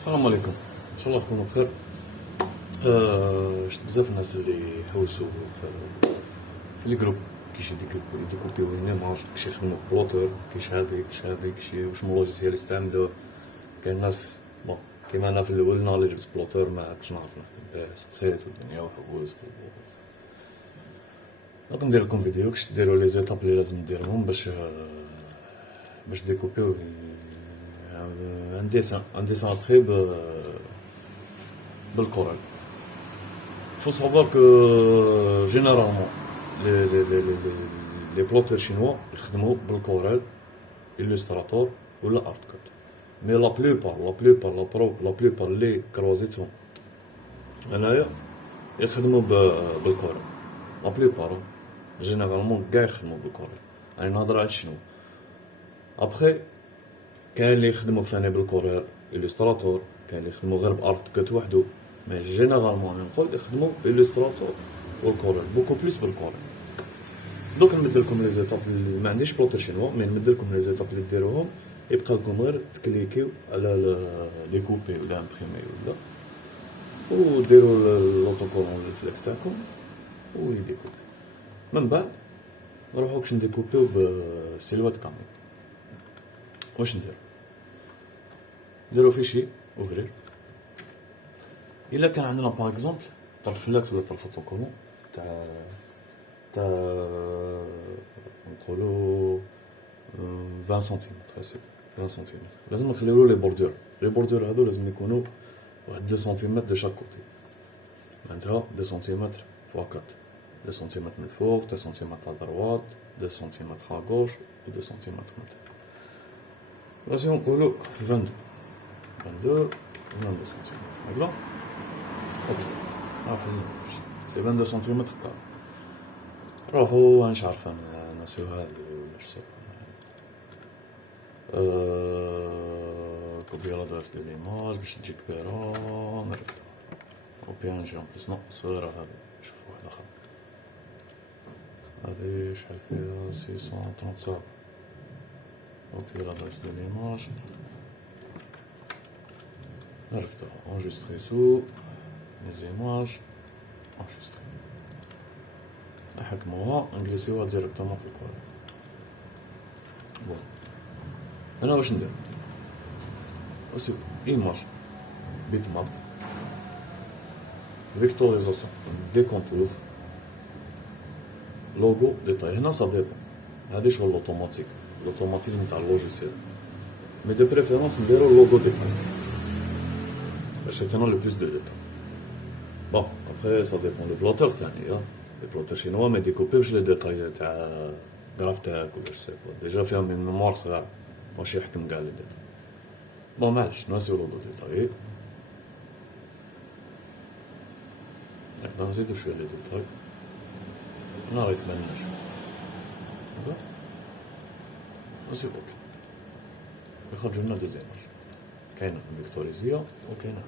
السلام عليكم، ان شاء الله تكونوا بخير. شفت بزاف الناس اللي يحوسوا في لي جروب كيش يديكوبيو هنا، ما عرفتش كيش يخدموا بلوتر، كيش هذيك شي واش من لوجيسيال يستعملوه. كاين ناس بون كيما انا في الاول نوليدج بس بلوتر ما عرفتش نعرف نخدم به، سقسيت والدنيا وحوست. غادي ندير لكم فيديو كيش ديروا لي زيتاب اللي لازم ديرهم باش ديكوبيو. عندي سانطري بالكورال. faut savoir que généralement les plotters chinois يخدموا بالكورال illustrator ولا ارتكت، مي لا بلوبار اللي كروزيتهم انايا يخدموا بالكورال. لا بلوبار جينيرالمون كاع يخدموا بالكورال، يعني نهضر على شنو. ابخي كاين اللي يخدموا ثاني بالكورال illustrator، كاين اللي يخدموا غير بارتكت وحده، مي جينيرالمون نقول يخدموا باليلستراتور والكورال بوكو بليس بالكورال. دوك نمد لكم لي زيتاب اللي ما عنديش بلوتر شينوا، مي نمد لكم لي زيتاب اللي ديروهم يبقى لكم غير تكليكيو على ديكوبي ولا امبريمي ولا وديروا لوطوكولون للفليكس تاعكم ويديكوبي. من بعد نروحو باش نديكوبيو بسيلوات كامل. واش نديرو فيشي اوفرير. الا كان عندنا باغ اكزومبل طرف فلاكس ولا طرف اوتوكولون تاع نقولوا 20 سنتيمتر، 20 سنتيمتر، لازم نخليو له لي بوردور هادو لازم يكونوا واحد 2 سنتيمتر دو شاك كوتي، معناتها 2 سنتيمتر فوا 4، 2 سنتيمتر من الفوق، 2 سنتيمتر على دروات، 2 سنتيمتر على غوش و 2 سنتيمتر من تحت. لازم نقولوا 22 سنتيمتر هكذا. اوكي عارفين سي 22 سنتيمتر كار. روحو واش عارف انا نسيوها ولا شسو كوبي لادريس ديال ليماج باش تجيك كبيرة نربطها او بي ان جي اون بليس. نو صغيرة هادي، شوف واحد اخر هادي شحال فيها 637. كوبي لادريس ديال ليماج نربطها انجستري سو لي زيماج انجستري، نحكموها نجلسيوها ديريكتومون في الكورال. بون هنا واش ندير؟ وسي ايماج بيت ماب فيكتوريزاسيون ديكونتور لوغو ديتاي. هنا صا ديبون هادي شغل لوطوماتيزم تاع اللوجيسيال، مي دو بريفيرونس نديرو لوغو ديتاي باش يعطينا لو بلوس دو ديتاي. بون ابخي صا ديبون لو بلوتور ثاني، لي بلوتور شينوا ما يديكوبيوش لي ديتاي تاع غراف تاعك ولا شسي ديجا فيها من ميموار صغار ماشي يحكم كاع لي ديتاي. بون معليش نسيو لوغو ديتاي، نقدر نزيدو شويه لي ديتاي. هنا راه يتبان لنا شويه هذا وسي اوكي. يخرج لنا دو زيماج، كاينه فيكتوريزيه وكاينه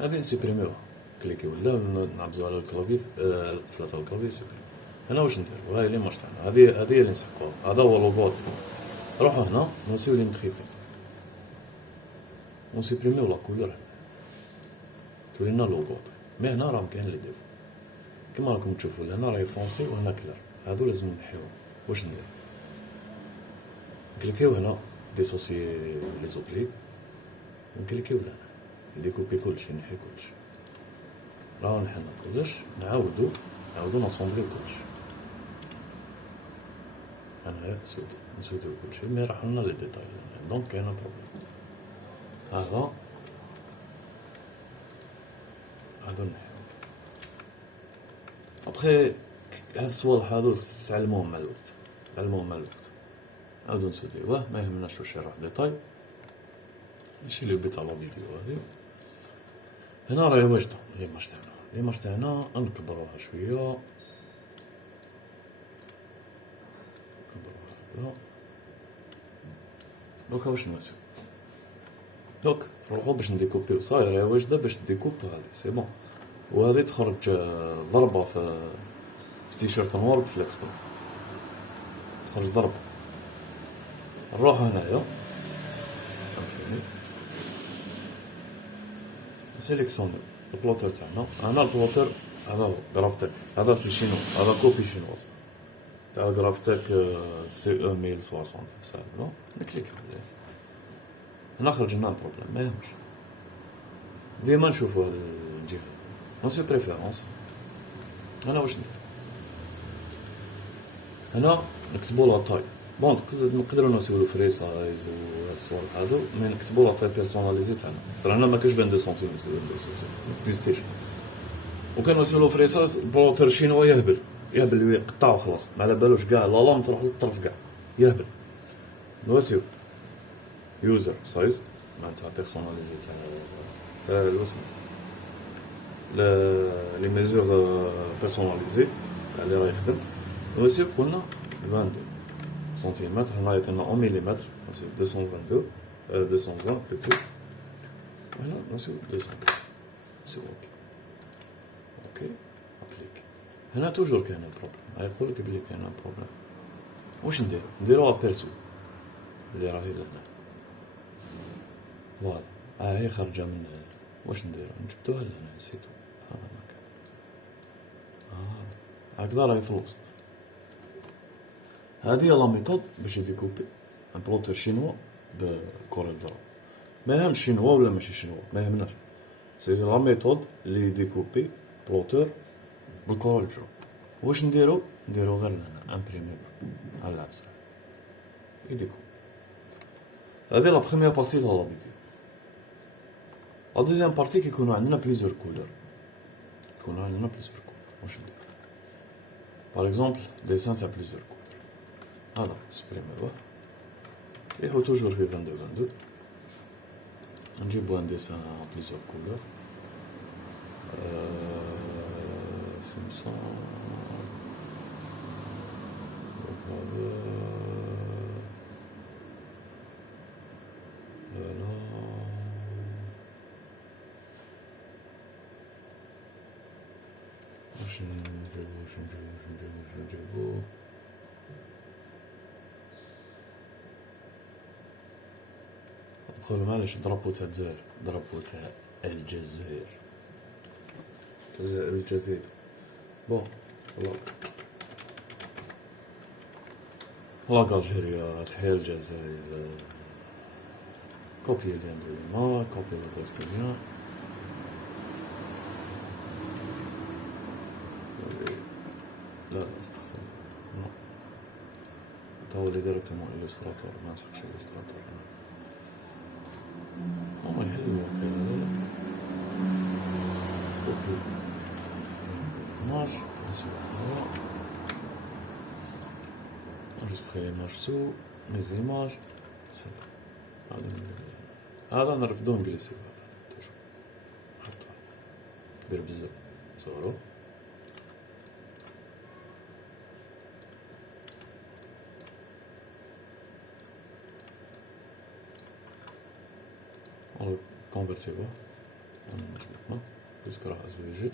هذه نسيبريميوها كليكي ولا نعبزو على الكلافي فلات على الكلافي سيبريمي. هنا واش ندير؟ وهاي لي ماج تاعنا هذه اللي نسحقوها، هذا هو لوغو. نروحو هنا نسيو لي مخيفين ونسيبريميو لا كولور، هنا تولي لنا لوغو. مي هنا راه كاين لي ديفو كيما راكم تشوفوا، هنا راهي فونسي وهنا كلير، هادو لازم نحيوهم. واش ندير؟ نكليكيو هنا ديسوسي لي زوبجي ونكليكيو هنا يديكوبي كلشي، نحي كلشي. راه نحينا كلش، نعاودو ناسومبليو كلشي. انا نسودو كلشي، مي راح لنا لي ديتاي دونك كاينه بروبليم. هذا هادو نحيو. ابخي هاد الصوالح هادو تعلموهم مع الوقت، عاودو نسوديوه ما يهمناش واش يروح ديتاي. نشيل لي بيت على فيديو هادي. هنا راهي واجده ليماج تاعنا نكبروها شويه، نكبروها هكذا. دوكا واش نسيو؟ دوك نروحو باش نديكوبيو. صاير راهي واجده باش ديكوب هادي سي بون. وهذه تخرج ضربه في تيشيرت نوار بفليكس بول، تخرج ضربه. نروح هنايا سيليكسيوني البلوتر تاعنا. انا البلوتر هذا هو جرافتيك، هذا سي شينو، هذا كوبي شينواز تاع جرافتيك سي او 1060 صافي. نكليك عليه هنا خرج لنا البروبليم. ما يهمش، ديما نشوفوا هاد الجهه ماشي بريفيرونس. انا واش ندير هنا؟ نكتبوا لا تاي. بون نقدروا نسولوا فري سايز و الصوالح هادو، مي نكتبوا لا تاي بيرسوناليزي تاعنا. ترى هنا ما كاش 22 سنتيمتر، ما تكزيستيش. وكان نسولوا فري سايز بروتر شينوا يهبل يقطع وخلاص، ما على بالوش كاع لا لام تروح للطرف كاع يهبل. نوسيو يوزر سايز معناتها بيرسوناليزي تاع الوسم لي ميزور بيرسوناليزي تاع اللي راه يخدم. نوسيو قلنا 22 سنتيمتر. هنا كنا اون مليمتر، نوسيو 222 220 بلوتو. هنا نوسيو 200 نوسيو اوكي ابليك. هنا توجور كاين بروبليم، يقول لك بلي كاين بروبليم. واش نديروها بيرسو اللي راهي لهنا. فوالا هي خارجه من. واش نديرو؟ نجبدوها لهنا نسيتو. هذا ما كان هكذا راهي في الوسط. هذه هي لا ميثود باش يديكوبي ان بلوتر شينوا بكوريل درا. ما يهمش شينوا ولا ماشي شينوا، ما يهمناش. سي لا ميثود اللي يديكوبي بلوتر بالكوريل درا. واش نديرو غير لهنا امبريمي على العكس يديكو. هذه لا بروميير بارتي تاع لا فيديو. لا دوزيام بارتي كيكونوا عندنا بليزيور كولور. واش ندير؟ باغ اكزومبل ديسان تاع بليزيور كولور. هذا سبريميوه يحو توجور في 22 نجيبو ان ديسان بليزيور كولور. سمسون نجيبو نقولو معليش درابو تاع الجزائر، درابو تاع الجزائر بون لا الجيريا تحيا الجزائر. كوبي اللي ندير هنا، كوبي لا تستطيع لا استغفر الله. تولي ديريكتومون إليستراتور، ما نسحقش إليستراتور. هما يحلوا خير لا كوبي 12 نسيبها enregistrer l'image sous mes images. هذا نرفدو انجليزي كبير بزاف. صورو on convertible on puisque راه SVG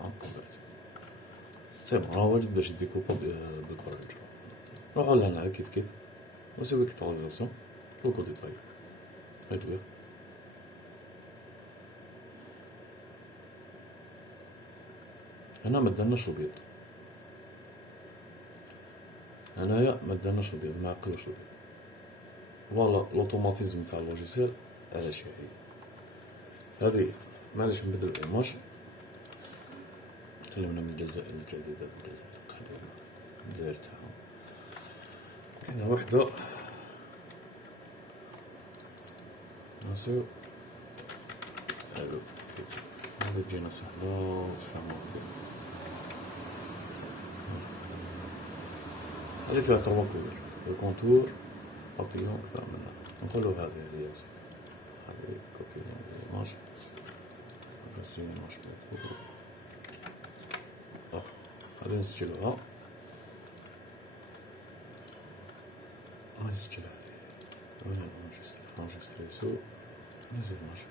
on convertible. سي بون راه واجد باش يديكوبا بالكوريج. روحو لهنا كيف وسوي كتاليزاسيون لوكو ديتاي غيطوير. هنا ما دارناش البيض، هنايا ما دارناش البيض، ما عقلوش البيض. فوالا لوطوماتيزم تاع اللوجيسيال هذا شي هي هذه. معليش نبدل الايماج. كلمنا من الجزائر الجديدة، الجزائر القديمة، الجزائر تاعهم. كاينة وحدة نسيو هادو هذا تجينا سهلة وتفهمو بها. هذه فيها 3 كولور، الكونتور بابيون كذا منها. نقولو هذه هي يا سيدي، هذه كوبي ليماج، هذا سي ليماج ميتو. هذه نسجلوها، نسجلها وين نونجستري سو نزيد ماشي.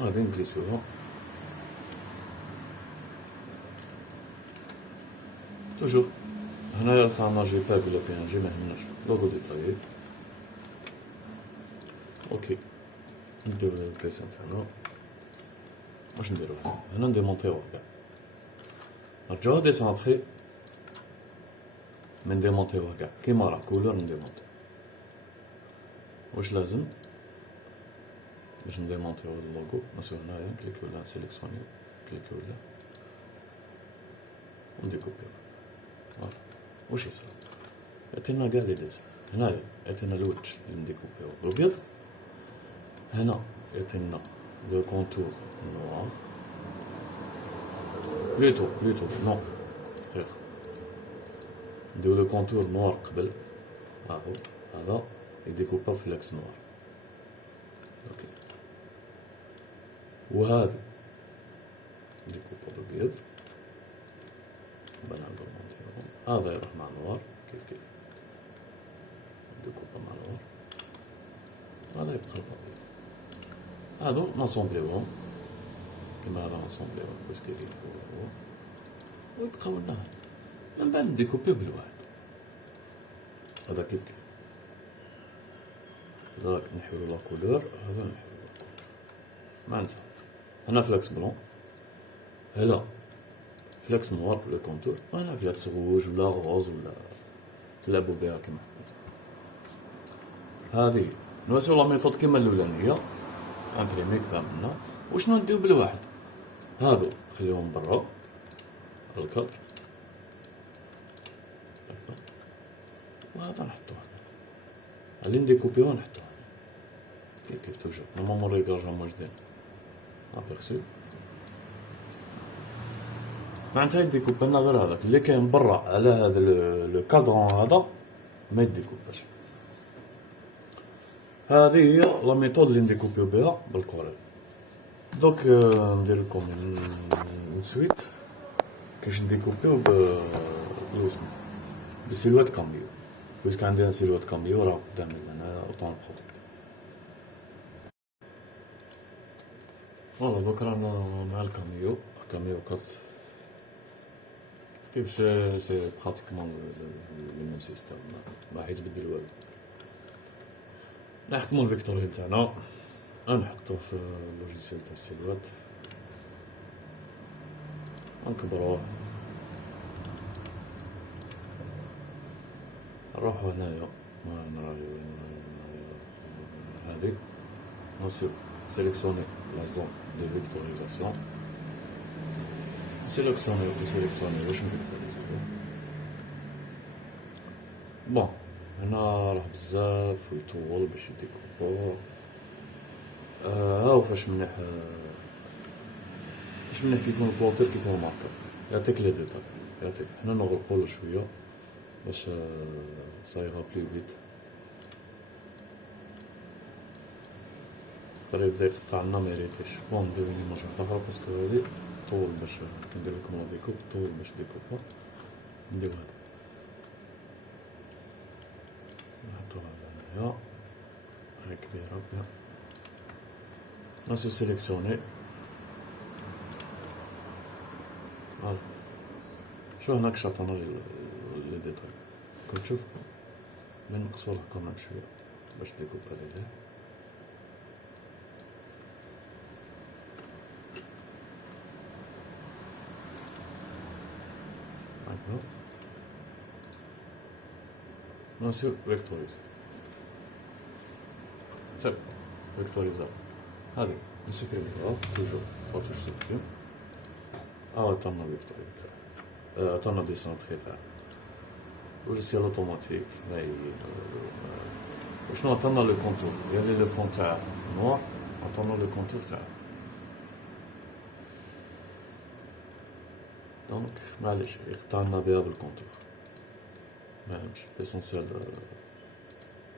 هذه نكليسوها توجور. هنايا تاعنا جي باك ولا بي ان جي ما يهمناش، لوغو ديتايي اوكي نديرو الديسان تاعنا. واش نديرو هنا نديمونطيوه كاع، نرجعوه ديسونطري من ديمونطيوه كاع كيما راه كولور نديمونطيو. واش لازم باش نديمونطيو اللوغو؟ نسيو هنايا كليكيو لا سيليكسيوني، كليكيو لا ونديكوبيو. فوالا واش يصرا يعطينا كاع لي ديسان. هنايا يعطينا الوجه اللي نديكوبيو بالابيض، هنا يعطينا لو كونتور نوار بلوتو نو خير نديرو لو كونتور نوار قبل. هاهو هذا يديكوبا فلاكس نوار. اوكي وهذا يديكوبا بالابيض بنعمل مونتيرو. هذا يروح مع نوار كيف يديكوبا مع نوار. هذا يبقى الابيض. هادو ناسومبليوهم كيما هذا ناسومبليوهم باسكو هو ويبقاو لنا من بعد نديكوبيو بالواحد. هذا كيف هذاك نحيو لا كولور، هذا نحيو لا كولور معناتها هنا فلاكس بلون، هنا فلاكس نوار لو كونتور، وهنا فلاكس روج ولا غوز ولا تلعبوا بها كيما هذه. نواسيو لا ميثود كيما الاولانيه امبريمي كذا منا. وشنو نديو بالواحد؟ هادو خليهم برا الكادر هكذا، وهذا نحطوه هنا اللي نديكوبيو نحطوه هنا كيف توجور. نورمالمون ريكاجون واجدين ابيرسو معناتها يديكوبا لنا غير هذاك اللي كاين برا على هذا لو كادرون هذا ما يديكوباش. هذه هي لا ميثود اللي نديكوبيو بها بالكوريل. دوك ندير لكم من سويت كاش نديكوبيو اسمه بسيلوات كاميو، باسكو عندي ان سيلوات كاميو راه قدامي هنا اوطون بروفيت. فوالا دوك رانا مع الكاميو 4 كيف سي براتيكمون لو ميم سيستم، ما حيتبدل والو. نحكمو الفيكتوريال تاعنا نحطوه في اللوجيسيال تاع السيلوات، نكبروه نروحو هنايا هذه نسيو سيليكسيوني لا زون دو فيكتوريزاسيون، سيليكسيوني واش نفيكتوريزيو. بون هنا راه بزاف ويطول باش يديكوبو. هاو فاش مليح كيكون البلوتير كيكون ماركر يعطيك لي ديتاي، يعطيك. حنا نغلقولو شويه باش صايغا بلو فيت. خلي يبدا يقطع لنا ميريتيش. بون نديرو ليماج وحده اخرى باسكو هادي طول باش كندير لكم لا ديكوب طول باش ديكوبا. نديرو هذا نحطوها هنايا هاي كبيره بها. نسيو سيليكسيوني. فوالا شو هناك شاطنا لي ديتاي كنت تشوف من نقصو له كمان شويه باش ديكوبا ليه. هكذا نسيو فيكتوريز سير فيكتوريزا هذه نسوبريميوها توجور توش سوبريم. عطانا فيكتوري تاعها، عطانا ديسونطري تاعها لوجيسيال اوتوماتيك. وشنو عطانا لو كونتور يعني لو فون تاع نوار، عطانا لو كونتور تاعها. دونك معليش يقطعنا بها بالكونتور ماهمش ليسونسيال.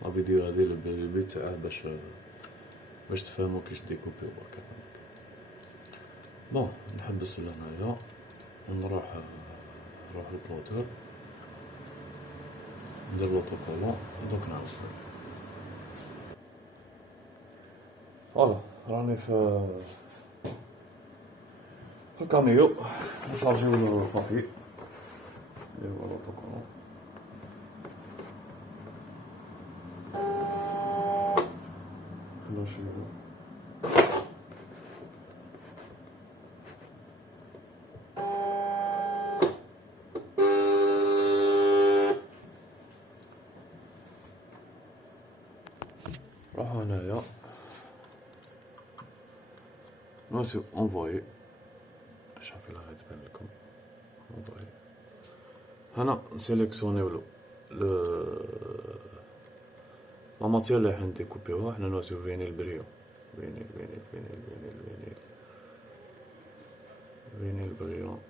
لا فيديو هذه البيت تاعها باش تفهموا كيش ديكوبيو برك. بون نحبس لهنايا ونروح للبلوتر ندير لوطوكولون دوك نعاود. فوالا راني في الكاميو نشارجيو البابي اللي هو لوطوكولون. نشوفو. نروحو هنايا نوصيو انفوي، شوفي لا غتبان لكم انفوي. هنا نسيليكسيونيو لا ماتيير اللي راح نديكوبيوها. حنا نوصيو فينيل بريون، فينيل بريون، فينيل بريون،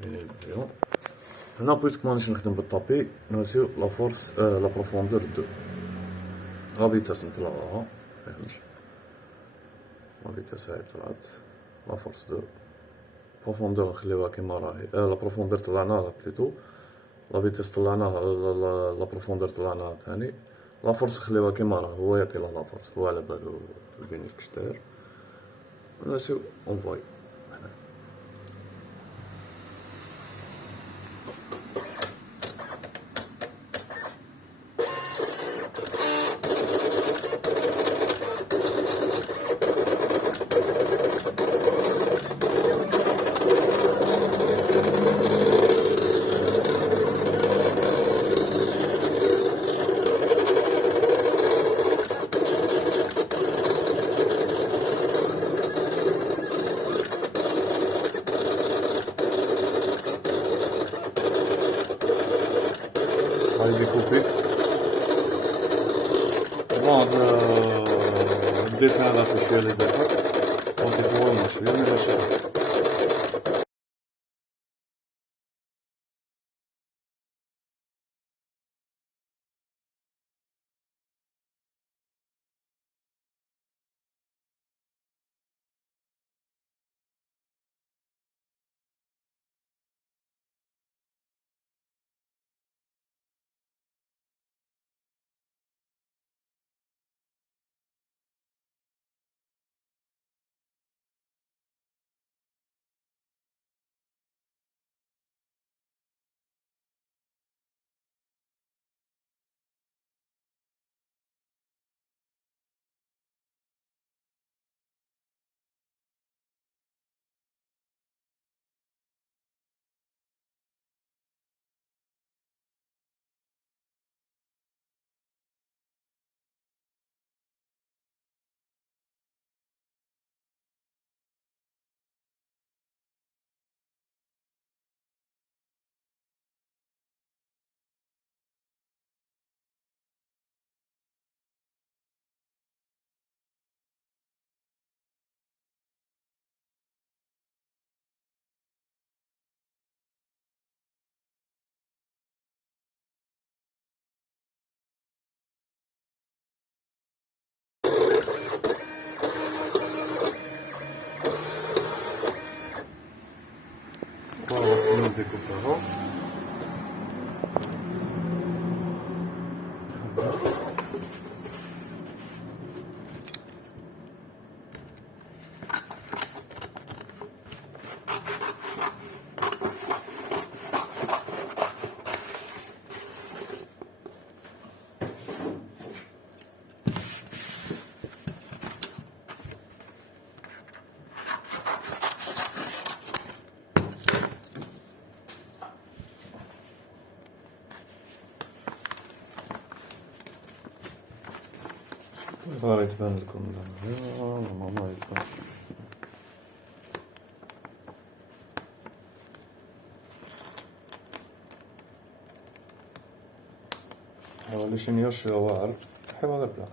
فينيل بريون. هنا بويسك مانيش نخدم بالطابي نوصيو لا فورس لا بروفوندور دو، لا فيتاس نطلعوها، فهمتش لا فيتاس هاي طلعت، لا فورس دو، بروفوندور نخليوها كيما راهي، لا بروفوندور طلعناها بلوتو، لا فيتاس طلعناها، لا بروفوندور طلعناها ثاني، لا فورس خليوها كيما راه، هو يعطي لا فورس، هو على بالو الفينيل كش داير. نوصيو اونفوي هنا. هاي ديكوبي بون الديسان هذا في شويه اللي داير كنت طولنا شويه مي ماشي فوالا ديكوبيها. راه يتبان لكم ماما يتبان. حاول شنيا شويه واعر، حيت هذا بالعقل.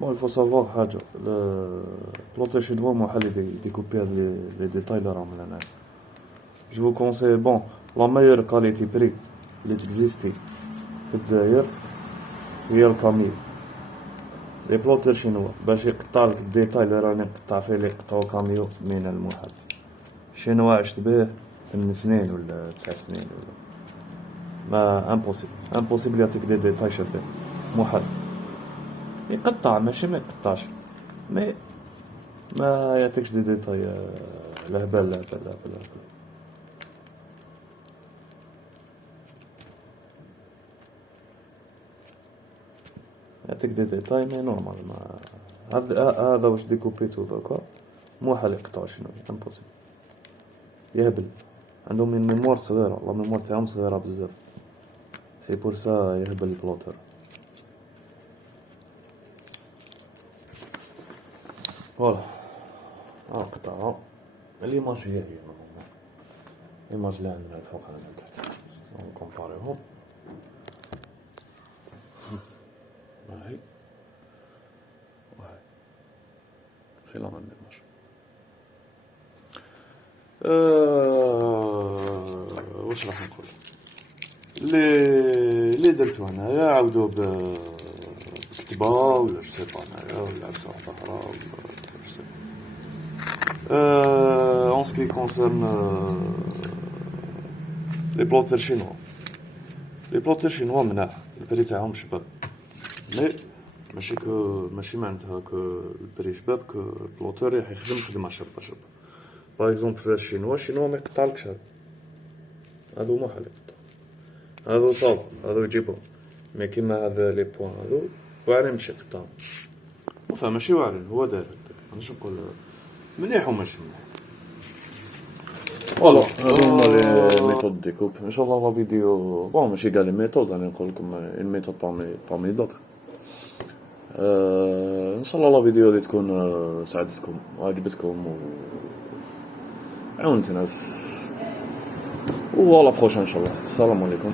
بون الفو سافوار حاجه، بلوطي شينوا محال يديكوبي هاد لي ديتاي اللي راهم لهنا. جو فو كونساي بون لا ميور كاليتي بري اللي تكزيستي في الجزائر هي الكاميو. لي بلوتر شينوا باش يقطع لك الديتاي اللي راني نقطع فيه اللي يقطعو كاميو من المحال. شينوا عشت به 8 سنين ولا 9 سنين ولا ما امبوسيبل يعطيك دي ديتاي شابين، محال. يقطع ماشي ما يقطعش، مي ما يعطيكش دي ديتاي لهبال لهبال لهبال لهبال. يعطيك دي ديتاي مي نورمال. ما هذا واش ديكوبيتو دوكا محال يقطعو، شنو امبوسيبل، يهبل. عندهم من ميموار صغيرة، لا ميموار تاعهم صغيرة بزاف، سي بور سا يهبل البلوتر. فوالا قطعها. ليماج هي نورمالمون، ليماج اللي عندنا الفوق عندنا تحت، نكومباريهم. هاهي وهاي سي لا ميم ليماج. واش راح نقول؟ اللي درتو هنايا عاودوه بكتبة ولا شتيبا هنايا ولا عبسة واحدة أخرى ولا شتي. en ce qui concerne les plotters chinois. Les plotters chinois ملاح، البري تاعهم شباب، مي ماشي معناتها كو البري شباب كو البلوتر راح يخدم خدمة شابة. باغ اكزومبل في الشينوا ما يقطعلكش هادو محال يقطع، هادو صاب، هادو يجيبهم. مي كيما هذا لي بوان هادو واعرين باش يقطعو، وفا ماشي واعرين، هو داير هكداك. مانيش نقول مليح وماشي مليح. فوالا هادو هما لي ميثود ديكوب. ان شاء الله لا فيديو بون ماشي كاع لي ميثود، راني نقول لكم اون ميثود بارمي دوطر. ان شاء الله لا فيديو اللي تكون ساعدتكم وعجبتكم وعاونت ناس، ولا بروشان ان شاء الله. السلام عليكم.